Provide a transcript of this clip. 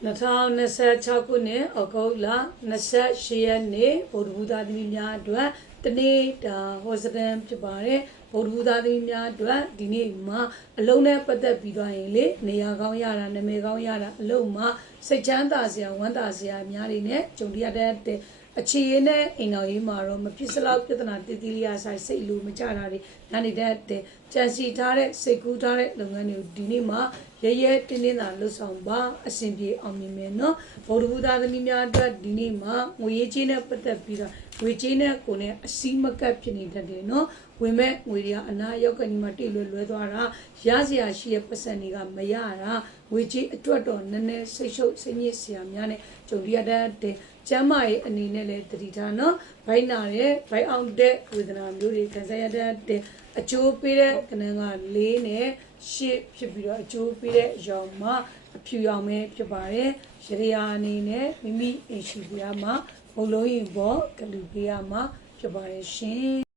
2026ခုနှစ်ဩဂုတ်လ28ရက်နေ့ဗုဒ္ဓဘုရားသမီးများအတွက်တနေ့တာဟောစတန်ဖြစ်ပါတယ်ဗုဒ္ဓဘုရားသမီးများအတွက်ဒီနေ့မှာအလုံးနဲ့ပတ်သက်ပြီးတော့ရင်လေနေရာကောင်းရတာနာမည်ကောင်းရတာအလုံးမှာစိတ်ချမ်းသာစရာဝမ်းသာစရာအများကြီးနဲ့ကြုံရတဲ့အခြေရနဲ့အိမ်တော်ရေးမှာတော့မဖြစ်စလောက်ပြဿနာတည်တည်လျာဆိုင်စိတ်လိုမကြတာတွေနားနေတဲ့ကြံစီထားတဲ့စိတ်ကူးထားတဲ့လုပ်ငန်းတွေကိုဒီနေ့မှာရဲတင်းတင်းသာလှုပ်ဆောင်ပါအဆင်ပြေအောင်မြင်မယ်နော်ဗုဒ္ဓဘုရားသမီးများအတွက်ဒီနေ့မှာငွေရေးချင်းနဲ့ပတ်သက်ပြီးတော့ငွေချင်းနဲ့ကိုယ်နဲ့အစည်းမကပ်ဖြစ်နေတတ်တယ်နော်ဝင်မဲ့ငွေတွေကအနာရောက်ကနီမှာတိလွယ်သွားတာရစရာရှိတဲ့ပတ်စံတွေကမရတာငွေကြီးအတွက်တော့နည်းနည်းစိတ်ရှုပ်စိတ်ညစ်စရာများနဲ့ကြုံရတဲ့ကျမ်းမာရေးအနေနဲ့လည်းတတိထားနော်ဘိုင်းနာတဲ့ဘိုင်းအောင်တဲ့ဝေဒနာမျိုးတွေခံစားရတဲ့အကျိုးပေးတဲ့ကဏ္ဍက4နဲ့8ဖြစ်ပြီးတော့အကျိုးပေးတဲ့အရောင်မှာအဖြူရောင်ပဲဖြစ်ပါတယ်ရရာအနေနဲ့မိမိအိမ်ရှိပြားမှာဘုံလုံးရင်ပေါ်ကလူပေးရမှာဖြစ်ပါတယ်ရှင်